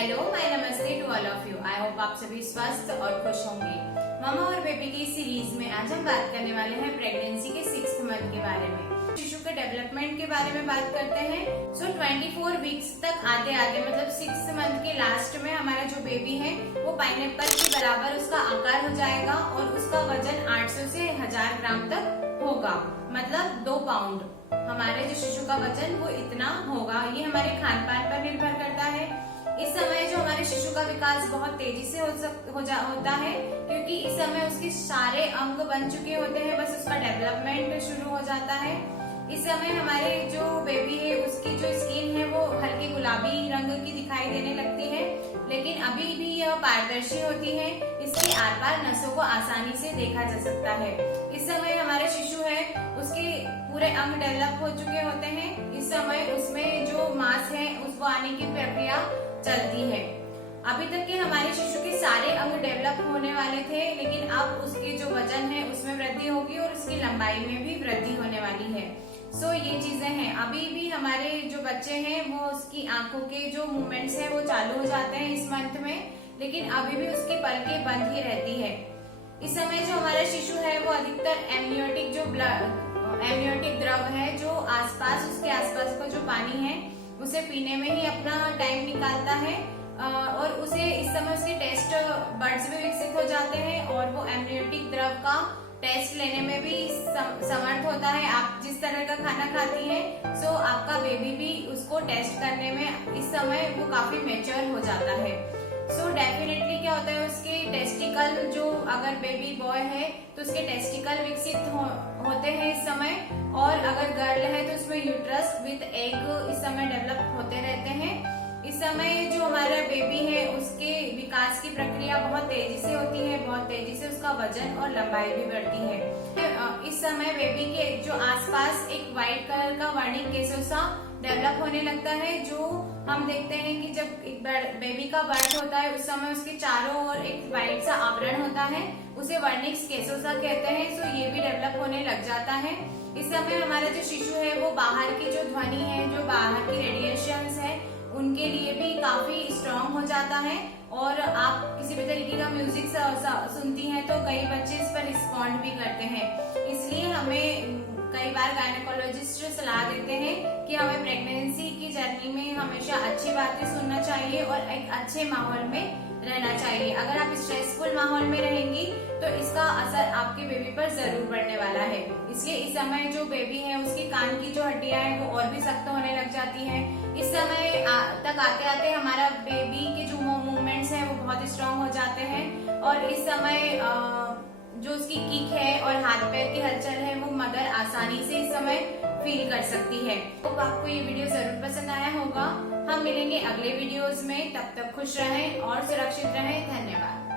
Hello my namaste to all of you. I hope आप सभी स्वस्थ और खुश होंगे। मामा और बेबी की सीरीज में आज हम बात करने वाले हैं प्रेगनेंसी के 6th मंथ के बारे में। शिशु के डेवलपमेंट के बारे में बात करते हैं। 24 वीक्स तक आते आते मतलब 6th मंथ के लास्ट में हमारा जो बेबी है वो पाइनएप्पल के बराबर उसका आकार हो जाएगा और उसका वजन 800 से 1000 ग्राम तक होगा, मतलब 2 पाउंड। हमारे जो शिशु का वजन वो इतना होगा। ये हमारे खान पान पर निर्भर करता है। इस समय जो हमारे शिशु का विकास बहुत तेजी से होता है, क्योंकि इस समय उसके सारे अंग बन चुके होते हैं, बस उसका डेवलपमेंट शुरू हो जाता है। इस समय हमारे जो बेबी है उसकी जो स्किन है वो हल्के गुलाबी रंग की दिखाई देने लगती है, लेकिन अभी भी यह पारदर्शी होती है। इसके आर पार नसों को आसानी से देखा जा सकता है। इस समय हमारे शिशु है उसके पूरे अंग डेवलप हो चुके होते हैं। इस समय उसमें जो मांस है उसको आने की प्रक्रिया चलती है। अभी तक के हमारे शिशु के सारे अंग डेवलप होने वाले थे, लेकिन अब उसके जो वजन है उसमें वृद्धि होगी और उसकी लंबाई में भी वृद्धि होने वाली है। सो ये चीजें हैं। अभी भी हमारे जो बच्चे हैं वो उसकी आंखों के जो मूवमेंट्स हैं वो चालू हो जाते हैं इस मंथ में, लेकिन अभी भी उसकी पलकें बंद ही रहती है। इस समय जो हमारा शिशु है वो अधिकतर एमनियोटिक द्रव है जो उसके आसपास का जो पानी है उसे पीने में ही अपना टाइम निकालता है, और उसे इस समय उसके टेस्ट बड्स भी विकसित हो जाते हैं और वो एमनियोटिक द्रव का टेस्ट लेने में भी समर्थ होता है। आप जिस तरह का खाना खाती हैं, सो आपका बेबी भी उसको टेस्ट करने में इस समय वो काफी मैच्योर हो जाता है। सो डेफिनेटली क्या होता है, उसके टेस्टिकल जो अगर बेबी बॉय है तो उसके टेस्टिकल विकसित होते हैं इस समय, और अगर गर्ल है तो उसमें यूट्रस विद एग इस समय डेवलप होते रहते हैं। इस समय जो हमारा बेबी है उसके विकास की प्रक्रिया बहुत तेजी से होती है, बहुत तेजी से उसका वजन और लंबाई भी बढ़ती है। इस समय बेबी के जो आसपास एक व्हाइट कलर का वर्निंग केसोसा डेवलप होने लगता है, जो हम देखते हैं कि जब एक बेबी का बर्थ होता है उस समय उसके चारों ओर एक व्हाइट सा आवरण होता है, उसे वर्निक्स केसोसा कहते हैं। सो ये भी डेवलप होने लग जाता है। इस समय हमारा जो शिशु है वो बाहर की जो ध्वनि है, जो बाहर की रेडिएशंस है, उनके लिए भी काफी स्ट्रॉन्ग हो जाता है। और आप किसी भी तरीके का म्यूजिक सुनती हैं तो कई बच्चे इस पर रिस्पॉन्ड भी करते हैं। इसलिए हमें कई बार गायनेकोलॉजिस्ट सलाह देते हैं कि हमें प्रेगनेंसी की जर्नी में हमेशा अच्छी बातें सुनना चाहिए और एक अच्छे माहौल में रहना चाहिए। अगर आप स्ट्रेसफुल माहौल में रहेंगी तो इसका असर आपके बेबी पर जरूर पड़ने वाला है। इसलिए इस समय जो बेबी है उसके कान की जो हड्डियां हैं वो और भी सख्त होने लग जाती हैं। इस समय तक आते आते हमारा बेबी के जो मूवमेंट्स हैं वो बहुत स्ट्रांग हो जाते हैं, और इस समय जो उसकी किक है और हाथ पैर की हलचल है वो मदर आसानी से इस समय फील कर सकती है। तो आपको ये वीडियो जरूर पसंद आया होगा। हम मिलेंगे अगले वीडियोस में, तब तक खुश रहें और सुरक्षित रहें। धन्यवाद।